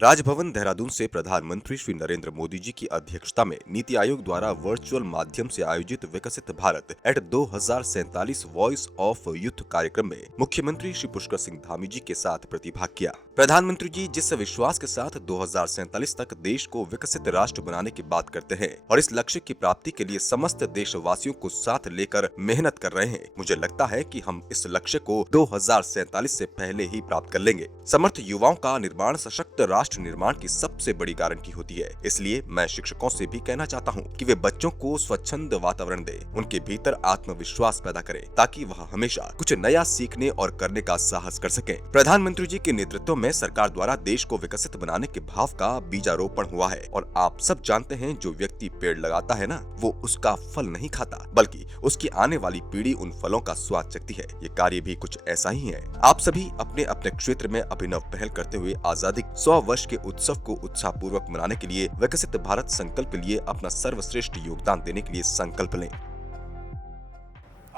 राजभवन देहरादून से प्रधानमंत्री श्री नरेंद्र मोदी जी की अध्यक्षता में नीति आयोग द्वारा वर्चुअल माध्यम से आयोजित Viksit Bharat at 2047 voice of youth कार्यक्रम में मुख्यमंत्री श्री पुष्कर सिंह धामी जी के साथ प्रतिभाग किया। प्रधानमंत्री जी जिस विश्वास के साथ 2047 तक देश को विकसित राष्ट्र बनाने की बात करते हैं और इस लक्ष्य की प्राप्ति के लिए समस्त देशवासियों को साथ लेकर मेहनत कर रहे हैं, मुझे लगता है कि हम इस लक्ष्य को 2047 से पहले ही प्राप्त कर लेंगे। समर्थ युवाओं का निर्माण सशक्त राष्ट्र निर्माण की सबसे बड़ी गारंटी होती है। इसलिए मैं शिक्षकों से भी कहना चाहता हूं कि वे बच्चों को स्वच्छंद वातावरण दें, उनके भीतर आत्मविश्वास पैदा करें ताकि वह हमेशा कुछ नया सीखने और करने का साहस कर सकें। प्रधानमंत्री जी के नेतृत्व में सरकार द्वारा देश को विकसित बनाने के भाव का बीजारोपण हुआ है और आप सब जानते हैं, जो व्यक्ति पेड़ लगाता है ना, वो उसका फल नहीं खाता बल्कि उसकी आने वाली पीढ़ी उन फलों का स्वाद चखती है। ये कार्य भी कुछ ऐसा ही है। आप सभी अपने अपने क्षेत्र में अभिनव पहल करते हुए आजादी 100 वर्ष के उत्सव को उत्साह पूर्वक मनाने के लिए विकसित भारत संकल्प के लिए अपना सर्वश्रेष्ठ योगदान देने के लिए संकल्प लें।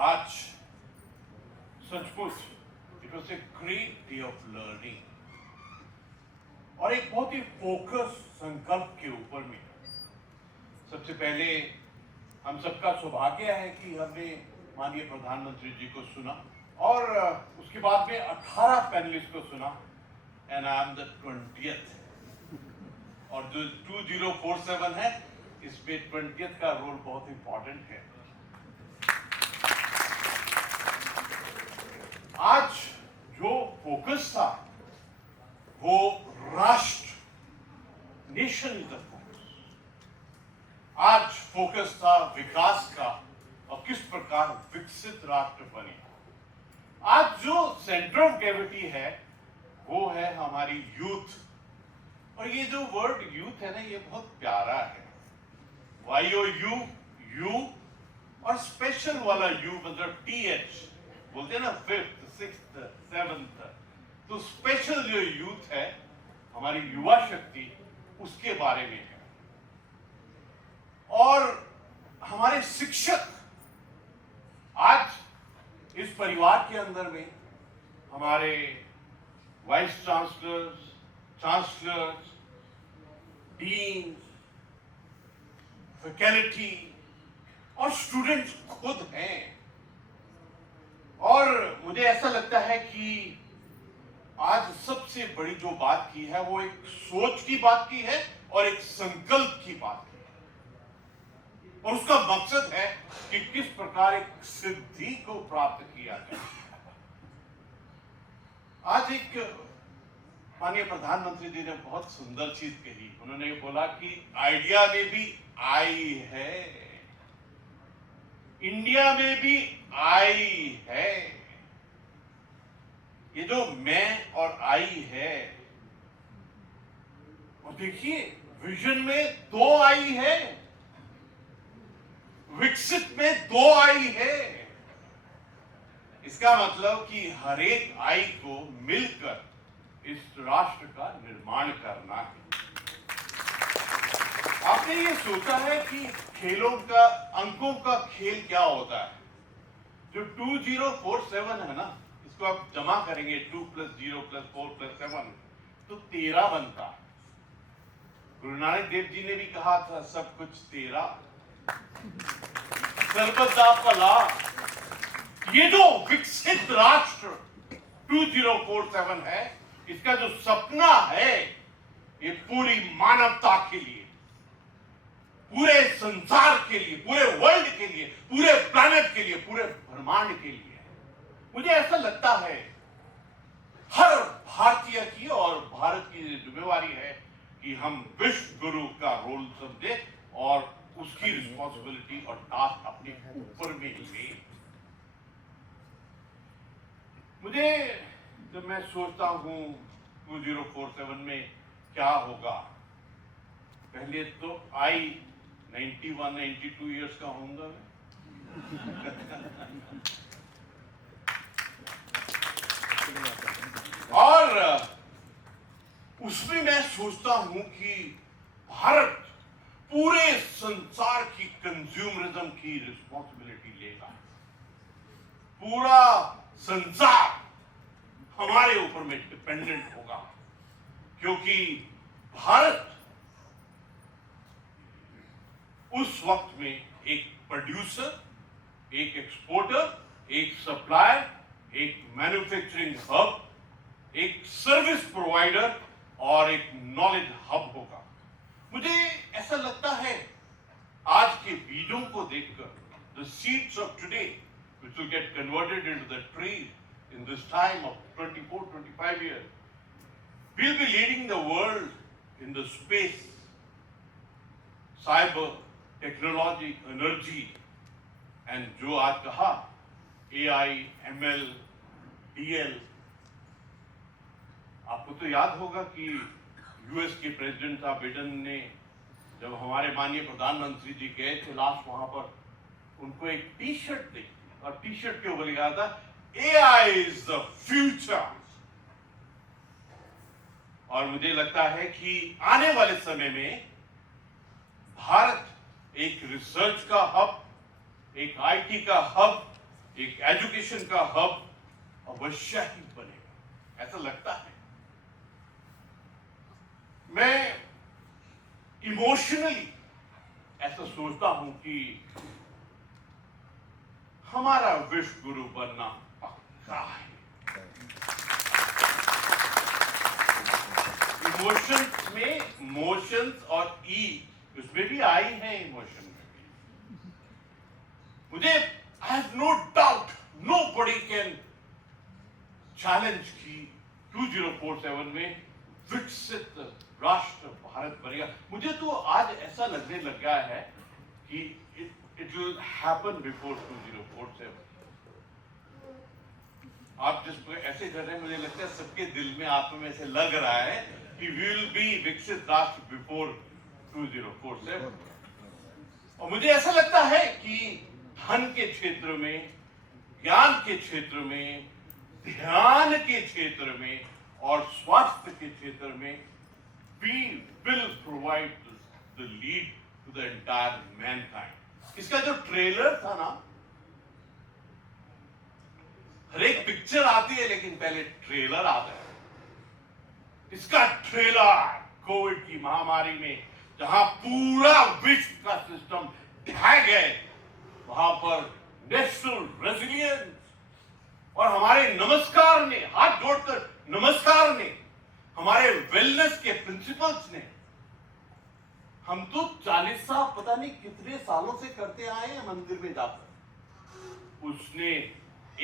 आज सचमुच it was a great day of learning और एक बहुत ही फोकस संकल्प के ऊपर में। सबसे पहले हम सबका सौभाग्य है कि हमने माननीय प्रधानमंत्री जी को सुना और उसके बाद में 18 पैनलिस्ट को सुना and I am the 20th और जो 2047 है इसमें 20th का रोल बहुत इंपॉर्टेंट है। आज जो फोकस था वो राष्ट्र, नेशन इज द फोकस। आज फोकस था विकास का और किस प्रकार विकसित राष्ट्र बने। आज जो सेंटर ऑफ ग्रेविटी है वो है हमारी यूथ। और ये जो वर्ड यूथ है ना, ये बहुत प्यारा है। YOU, यू और स्पेशल वाला यू मतलब TH बोलते हैं ना, 5th, 6th, 7th। तो स्पेशल जो यूथ है, हमारी युवा शक्ति, उसके बारे में है। और हमारे शिक्षक आज इस परिवार के अंदर में हमारे vice chancellors, chancellors, dean, faculty और स्टूडेंट्स खुद हैं। और मुझे ऐसा लगता है कि आज सबसे बड़ी जो बात की है वो एक सोच की बात की है और एक संकल्प की बात की है और उसका मकसद है कि किस प्रकार एक सिद्धि को प्राप्त किया जाए। आज एक माननीय प्रधानमंत्री जी ने बहुत सुंदर चीज कही। उन्होंने बोला कि आइडिया में भी आई है, इंडिया में भी आई है। ये जो मैं और आई है, और देखिए विजन में 2 आई है, विकसित में 2 आई है। इसका मतलब कि हर एक आई को मिलकर इस राष्ट्र का निर्माण करना है। आपने ये सोचा है कि खेलों का, अंकों का खेल क्या होता है? जो 2047 है ना, इसको आप जमा करेंगे 2 + 0 + 4 + 7 तो 13 बनता है। गुरु नानक देव जी ने भी कहा था, सब कुछ तेरा, सर्वदा भला। ये जो विकसित राष्ट्र 2047 है, इसका जो सपना है, ये पूरी मानवता के लिए, पूरे संसार के लिए, पूरे वर्ल्ड के लिए, पूरे प्लैनेट के लिए, पूरे ब्रह्मांड के लिए है। मुझे ऐसा लगता है हर भारतीय की और भारत की जिम्मेवारी है कि हम विश्व गुरु का रोल समझे और उसकी रिस्पॉन्सिबिलिटी और टास्क अपने ऊपर में ले। मुझे जब मैं सोचता हूं 2047 में क्या होगा, पहले तो आई 91, 92 इयर्स का होऊंगा मैं। और उसमें मैं सोचता हूं कि भारत पूरे संसार की कंज्यूमरिज्म की रिस्पॉन्सिबिलिटी लेगा। पूरा संसार हमारे ऊपर में डिपेंडेंट होगा, क्योंकि भारत उस वक्त में एक प्रोड्यूसर, एक एक्सपोर्टर, एक सप्लायर, एक मैन्युफैक्चरिंग हब, एक सर्विस प्रोवाइडर और एक नॉलेज हब होगा। मुझे ऐसा लगता है आज के बीजों को देखकर, the seeds of today which will get converted into the trees in this time of 24-25 years, will be leading the world in the space, cyber, technology, energy and जो आज कहा AI, ML, DL। आपको तो याद होगा कि US के president साहब बाइडेन ने जब हमारे माननीय प्रधानमंत्री जी गए थे लास्ट वहां पर, उनको एक टी शर्ट दी और टी शर्ट के ऊपर लिखा था AI इज द फ्यूचर। और मुझे लगता है कि आने वाले समय में भारत एक रिसर्च का हब, एक आईटी का हब, एक एजुकेशन का हब अवश्य ही बनेगा, ऐसा लगता है। मैं इमोशनली ऐसा सोचता हूं कि हमारा विश्व गुरु बनना पक्का है। इमोशंस में मोशंस और उसमें भी आई है, इमोशन में भी। मुझे I have no doubt, nobody can challenge की 2047 में विकसित राष्ट्र भारत बनेगा। मुझे तो आज ऐसा लगने लग गया है कि इट विल हैपन बिफोर 2047। आप जिस ऐसे कर रहे हैं, मुझे लगता है सबके दिल में, आत्मा में ऐसे लग रहा है कि वी विल बी विकसित राष्ट्र बिफोर 2047। और मुझे ऐसा लगता है कि धन के क्षेत्र में, ज्ञान के क्षेत्र में, ध्यान के क्षेत्र में और स्वास्थ्य के क्षेत्र में we will provide the lead to the entire mankind। इसका जो ट्रेलर था ना, हर एक पिक्चर आती है लेकिन पहले ट्रेलर आता है। इसका ट्रेलर कोविड की महामारी में जहां पूरा विश्व का सिस्टम ढह गए, वहां पर नेशनल रेजिलियंस और हमारे नमस्कार ने, हाथ जोड़कर नमस्कार ने, हमारे वेलनेस के प्रिंसिपल्स ने, हम तो 40 साल पता नहीं कितने सालों से करते आए हैं मंदिर में जाकर, उसने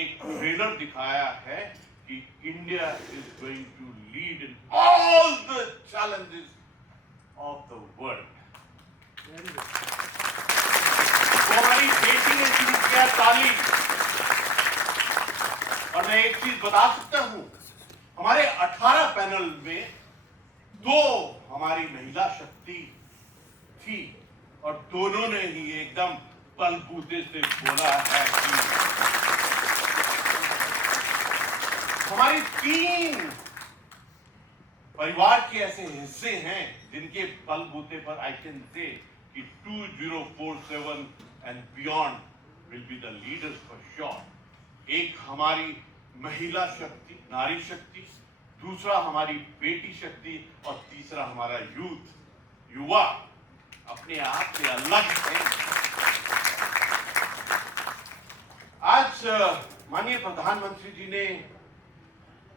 एक ट्रेलर दिखाया है कि India is going to lead in all the challenges of the world. हमारी बेटी ने शुरू किया तालीम। और मैं एक चीज बता सकता हूं, हमारे 18 पैनल में 2 हमारी महिला शक्ति थी और दोनों ने ही एकदम बलबूते से बोला है कि हमारी 3 परिवार के ऐसे हिस्से हैं जिनके बलबूते पर आई कैन से कि 2047 and beyond will be the leaders for sure. एक हमारी महिला शक्ति, नारी शक्ति, दूसरा हमारी बेटी शक्ति और तीसरा हमारा यूथ, युवा अपने आप से अलग है। आज माननीय प्रधानमंत्री जी ने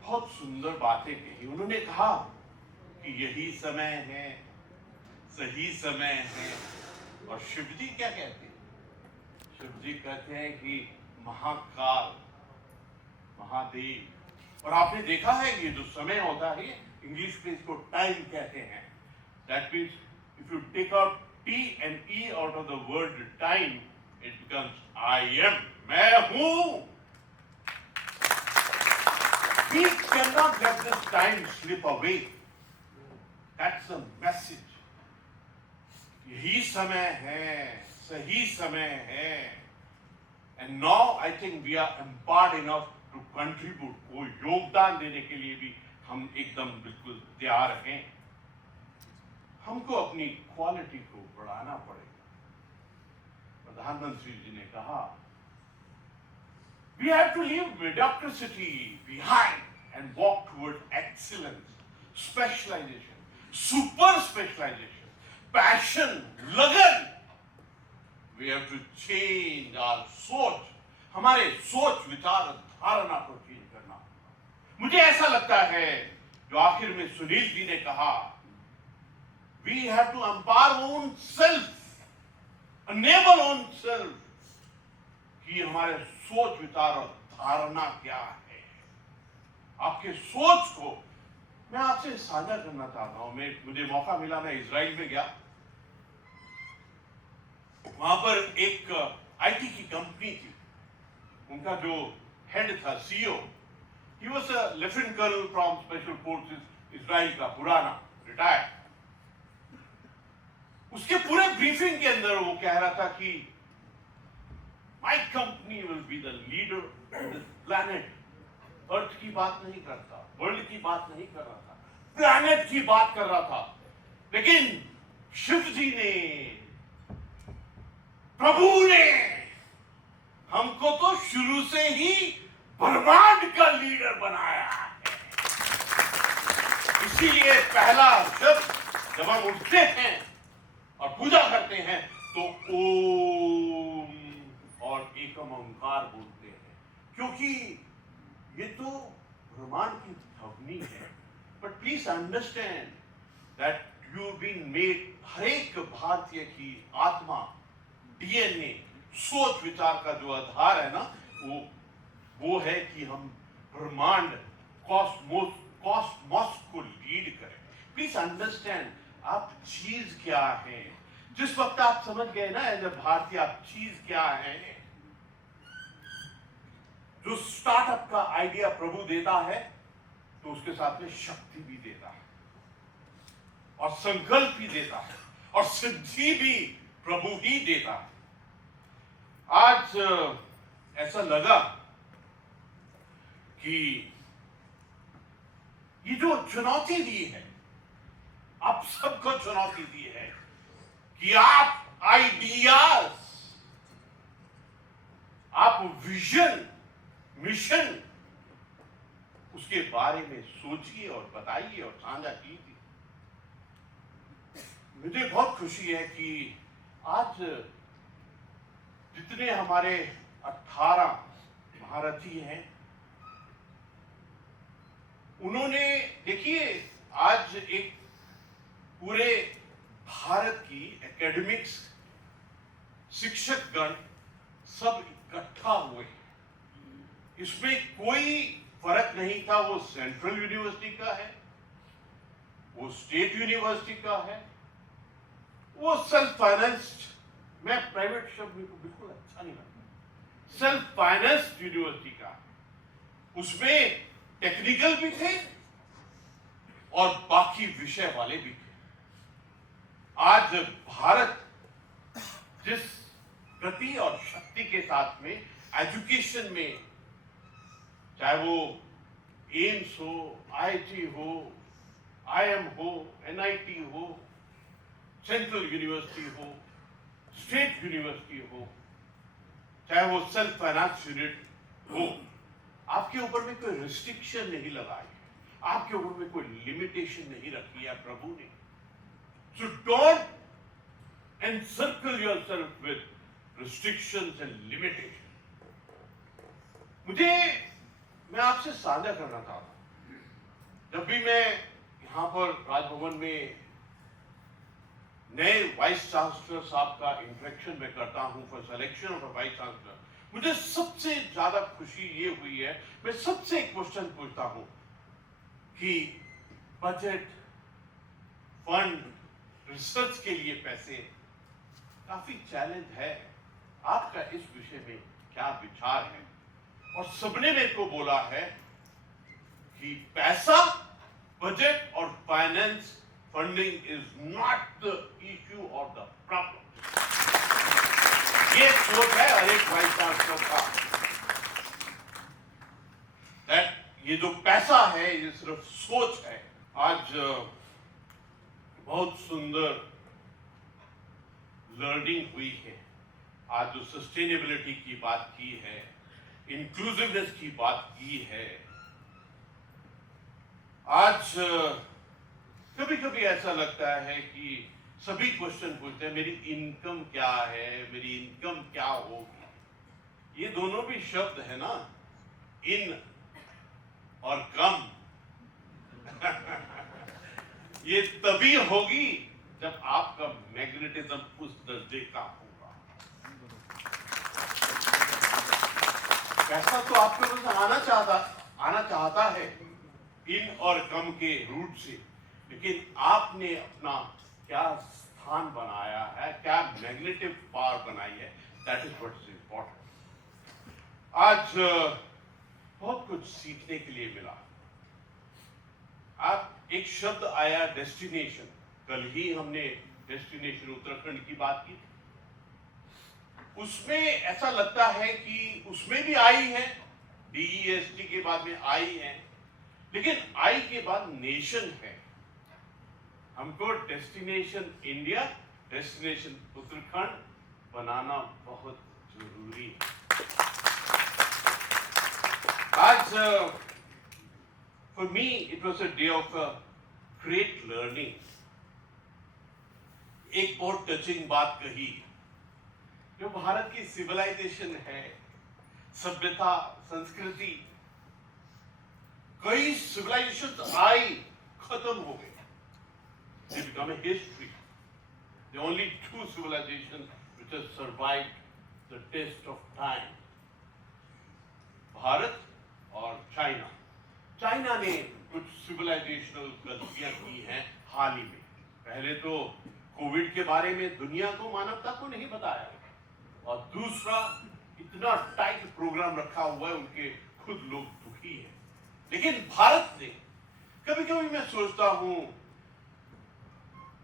बहुत सुंदर बातें कही। उन्होंने कहा कि यही समय है, सही समय है। और शिव जी क्या कहते हैं? शिव जी कहते हैं कि महाकाल, महादेव। और आपने देखा है ये जो समय होता है, इंग्लिश में इसको टाइम कहते हैं। That means if you take out T and E out of the word time, it becomes I M, मैं हूं। We cannot let this time slip away. That's the message. यही समय है, सही समय है। And now I think we are empowered enough to contribute। वो योगदान देने के लिए भी हम एकदम बिल्कुल तैयार हैं। हमको अपनी क्वालिटी को बढ़ाना पड़ेगा। प्रधानमंत्री जी ने कहा, we have to leave mediocrity behind and walk toward excellence, specialization, super specialization, passion, लगन। We have to change our सोच, हमारे सोच विचार धारणा को चेंज करना। मुझे ऐसा लगता है जो आखिर में सुनील जी ने कहा, we have to empower own self, enable own self, कि हमारे सोच विचार और धारणा क्या है। आपके सोच को मैं आपसे साझा करना चाहता हूं। मुझे मौका मिला, मैं इजराइल में गया, वहां पर एक आईटी की कंपनी थी, उनका जो हेड था, CEO, he was a lieutenant colonel from special forces, Israel का पुराना, रिटायर्ड। उसके पूरे ब्रीफिंग के अंदर वो कह रहा था कि my company will be the leader of this planet. Earth की बात नहीं करता, वर्ल्ड की बात नहीं कर रहा था, प्लैनेट की बात कर रहा था। लेकिन शिव जी ने, प्रभु ने हमको तो शुरू से ही ब्रह्मांड का लीडर बनाया है। इसीलिए पहला शब्द जब हम उठते हैं और पूजा करते हैं तो ओम और एकम ओंकार बोलते हैं, क्योंकि ये तो ब्रह्मांड की ध्वनि है। But please understand that you been made, हर एक भारतीय की आत्मा, डीएनए, सोच विचार का जो आधार है ना, वो है कि हम ब्रह्मांड, कॉस्मोस को लीड करें। प्लीज अंडरस्टैंड, आप चीज क्या है। जिस वक्त आप समझ गए ना एज ए भारतीय आप चीज क्या है, जो स्टार्टअप का आइडिया प्रभु देता है तो उसके साथ में शक्ति भी देता है और संकल्प भी देता है और सिद्धि भी प्रभु ही देता है। आज ऐसा लगा कि ये जो चुनौती दी है, आप सबको चुनौती दी है कि आप आइडियाज, आप विजन, मिशन, उसके बारे में सोचिए और बताइए और साझा कीजिए। मुझे बहुत खुशी है कि आज जितने हमारे 18 महारथी हैं, उन्होंने, देखिए, आज एक पूरे भारत की एकेडमिक्स, शिक्षक गण सब इकट्ठा हुए। इसमें कोई फर्क नहीं था वो सेंट्रल यूनिवर्सिटी का है, वो स्टेट यूनिवर्सिटी का है, वो सेल्फ फाइनेंस्ड, मैं प्राइवेट शब्द मेरे को बिल्कुल अच्छा नहीं लगता, सेल्फ फाइनेंस्ड यूनिवर्सिटी का। उसमें टेक्निकल भी थे और बाकी विषय वाले भी थे। आज भारत जिस गति और शक्ति के साथ में एजुकेशन में, चाहे वो एम्स हो, आईआईटी हो, आईएम हो, एनआईटी हो, सेंट्रल यूनिवर्सिटी हो, स्टेट यूनिवर्सिटी हो, चाहे वो सेल्फ फाइनेंस यूनिट हो, आपके ऊपर में कोई रिस्ट्रिक्शन नहीं लगाई, आपके ऊपर में कोई लिमिटेशन नहीं रखी है प्रभु ने। So don't encircle yourself with restrictions and limitation. मैं आपसे साझा करना चाहता हूं, जब भी मैं यहां पर राजभवन में नए वाइस चांसलर साहब का इंटरेक्शन में करता हूं for selection of a vice chancellor, मुझे सबसे ज्यादा खुशी ये हुई है, मैं सबसे एक क्वेश्चन पूछता हूं कि बजट, फंड, रिसर्च के लिए पैसे, काफी चैलेंज है, आपका इस विषय में क्या विचार है? और सबने मेरे को बोला है कि पैसा, बजट और finance, funding is not the issue और द प्रॉब्लम। ये सोच है हर एक वाइस चांसलर का, दैट ये जो पैसा है ये सिर्फ सोच है। आज बहुत सुंदर लर्निंग हुई है। आज जो सस्टेनेबिलिटी की बात की है, इंक्लूसिवनेस की बात की है, आज कभी कभी ऐसा लगता है कि सभी क्वेश्चन पूछते हैं मेरी इनकम क्या है, मेरी इनकम क्या होगी। ये दोनों भी शब्द है ना, इन और कम। ये तभी होगी जब आपका मैग्नेटिज्म उस दर्जे का होगा। पैसा तो आपके पास आना चाहता है इन और कम के रूट से, लेकिन आपने अपना क्या स्थान बनाया है, क्या मैग्नेटिव पावर बनाई है, that is what is important. आज बहुत कुछ सीखने के लिए मिला। आप एक शब्द आया डेस्टिनेशन, कल ही हमने डेस्टिनेशन उत्तराखंड की बात की थी। उसमें ऐसा लगता है कि उसमें भी आई है, DEST के बाद में आई है, लेकिन आई के बाद नेशन है। हमको डेस्टिनेशन इंडिया, डेस्टिनेशन उत्तराखंड बनाना बहुत जरूरी है। आज for me it was a day of great learning। एक बहुत टचिंग बात कही, जो भारत की सिविलाइजेशन है, सभ्यता, संस्कृति, कई सिविलाइजेशन आई, खत्म हो गई। They become a history. The only two civilizations which have survived the test of time, Bharat और चाइना। चाइना ने कुछ सिविलाइजेशनल गलतियां की हैं हाल ही में। पहले तो कोविड के बारे में दुनिया को, मानवता को नहीं बताया, और दूसरा इतना टाइट प्रोग्राम रखा हुआ है, उनके खुद लोग दुखी हैं। लेकिन भारत ने, कभी कभी मैं सोचता हूं,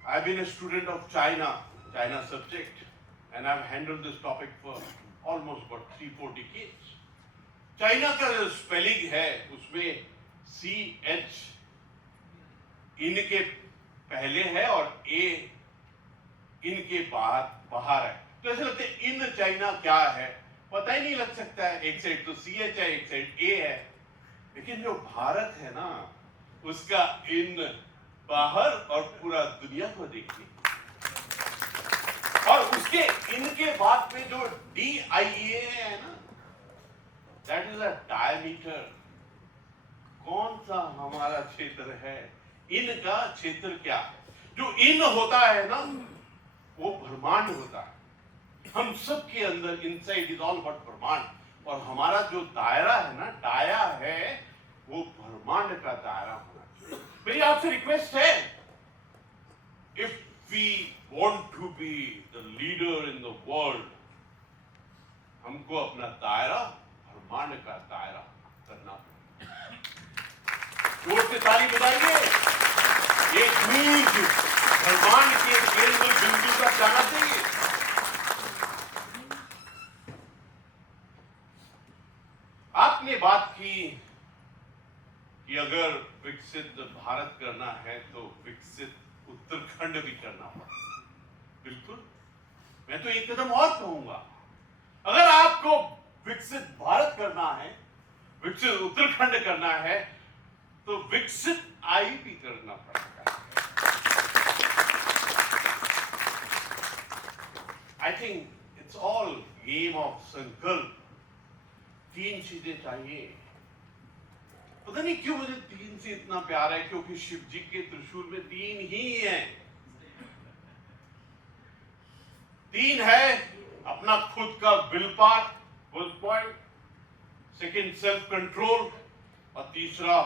I've been a student of China subject, and I've handled this topic for almost about 3-4 decades। China का जो स्पेलिंग है उसमें CH इनके पहले है और A इनके बाहर है। तो ऐसे लगता है इन चाइना क्या है, पता ही नहीं लग सकता है। एक साइड तो CH है, एक साइड A है, लेकिन जो भारत है ना, उसका इन बाहर और पूरा दुनिया को देखिए। और उसके इनके बाद में जो DIA है ना, दैट इज अ डायमीटर। कौन सा हमारा क्षेत्र है, इनका क्षेत्र क्या है। जो इन होता है ना, वो ब्रह्मांड होता है। हम सब के अंदर इनसाइड इज ऑल अबाउट ब्रह्मांड, और हमारा जो दायरा है ना, डाया है, वो ब्रह्मांड का दायरा होना चाहिए। मेरी आपसे रिक्वेस्ट है, if we want to be the leader in the world, हमको अपना दायरा ब्रह्मांड का दायरा करना पड़ेगा। जोर से ताली बजाइए। ये न्यूज ब्रह्मांड के केंद्र बिंदु तक जाना चाहिए। आपने बात की कि अगर विकसित भारत करना है तो विकसित उत्तराखंड भी करना पड़ेगा। बिल्कुल, मैं तो एक कदम और कहूंगा, अगर आपको विकसित भारत करना है, विकसित उत्तराखंड करना है, तो विकसित आई भी करना पड़ेगा। I think it's all game of संकल्प। 3 चीजें चाहिए। पता नहीं क्यों मुझे 3 से इतना प्यार है, क्योंकि शिव जी के त्रिशूल में 3 ही हैं। 3 है अपना खुद का will power, first point, second self control, और तीसरा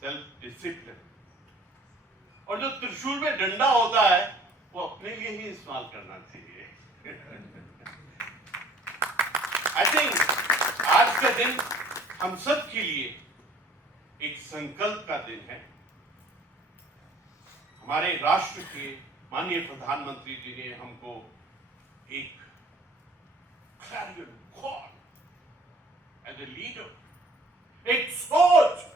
सेल्फ डिसिप्लिन। और जो त्रिशूल में डंडा होता है, वो अपने लिए ही इस्तेमाल करना चाहिए। आई थिंक आज का दिन हम सब के लिए एक संकल्प का दिन है। हमारे राष्ट्र के माननीय प्रधानमंत्री जी ने हमको एक clarion call as a leader, एक सोच,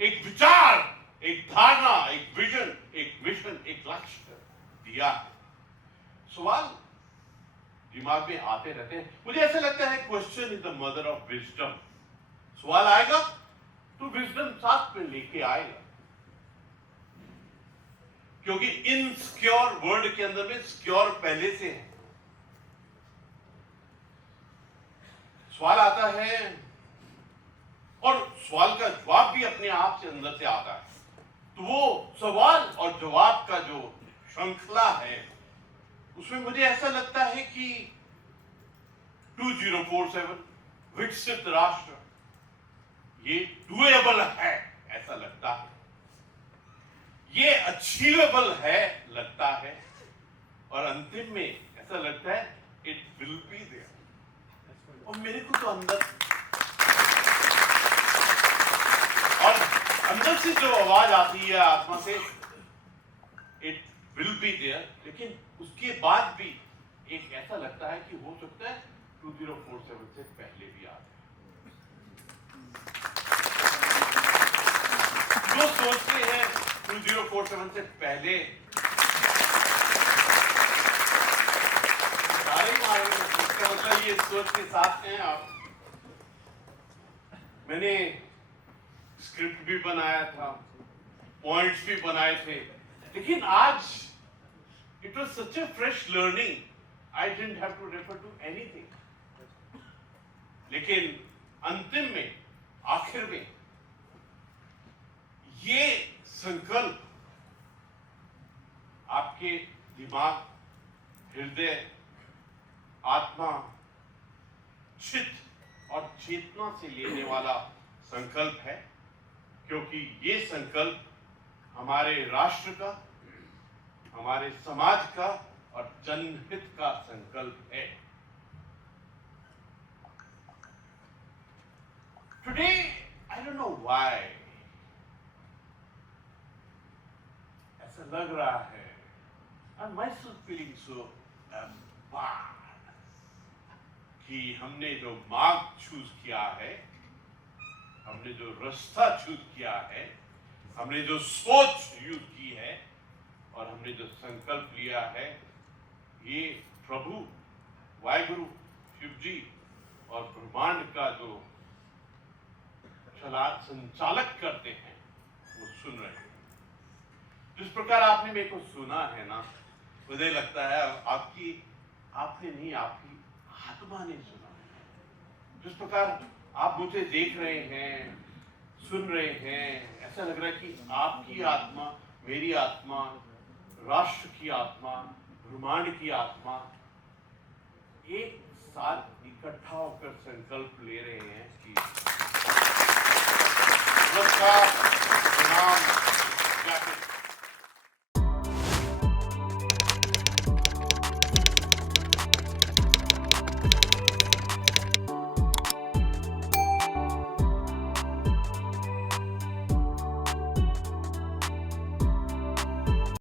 एक विचार, एक धारणा, एक विजन, एक मिशन, एक लक्ष्य दिया है। सवाल दिमाग में आते रहते हैं। मुझे ऐसा लगता है question is the mother of wisdom. सवाल आएगा तो विजडम साथ में लेके आएगा। क्योंकि इनसिक्योर वर्ल्ड के अंदर में सिक्योर पहले से है। सवाल आता है और सवाल का जवाब भी अपने आप से अंदर से आता है। तो वो सवाल और जवाब का जो श्रृंखला है उसमें मुझे ऐसा लगता है कि 2047 विकसित राष्ट्र ये डुएबल है ऐसा लगता है, ये अचीवेबल है लगता है, और अंतिम में ऐसा लगता है इट विल बी देयर। और मेरे को तो अंदर से जो आवाज आती है आत्मा से इट विल बी देयर, लेकिन उसके बाद भी एक ऐसा लगता है कि हो सकता है 2047 से पहले भी आ जाए। जो सोचते हैं 2047 से पहले सारे मारेंगे, इसका मतलब ये सोच के साथ हैं आप। मैंने स्क्रिप्ट भी बनाया था, पॉइंट्स भी बनाए थे, लेकिन आज it was such a fresh learning, I didn't have to refer to anything. लेकिन अंतिम में, आखिर में ये संकल्प आपके दिमाग, हृदय, आत्मा, चित्त और चेतना से लेने वाला संकल्प है, क्योंकि ये संकल्प हमारे राष्ट्र का, हमारे समाज का और जनहित का संकल्प है। Today I don't know why ऐसा लग रहा है, I am myself feeling so bad कि हमने जो मार्ग चूज किया है, हमने जो रास्ता चूज किया है, हमने जो सोच यूज की है और हमने जो संकल्प लिया है, ये प्रभु, वाहिगुरु, शिव जी और ब्रह्मांड का जो संचालक करते हैं वो सुन रहे हैं। जिस प्रकार आपने मेरे को सुना है ना, मुझे लगता है आपने नहीं, आपकी आत्मा ने सुना है। जिस प्रकार आप मुझे देख रहे हैं, सुन रहे हैं, ऐसा लग रहा है कि आपकी आत्मा, मेरी आत्मा, राष्ट्र की आत्मा, ब्रह्मांड की आत्मा एक साथ इकट्ठा होकर संकल्प ले रहे हैं कि नमस्कार, प्रणाम,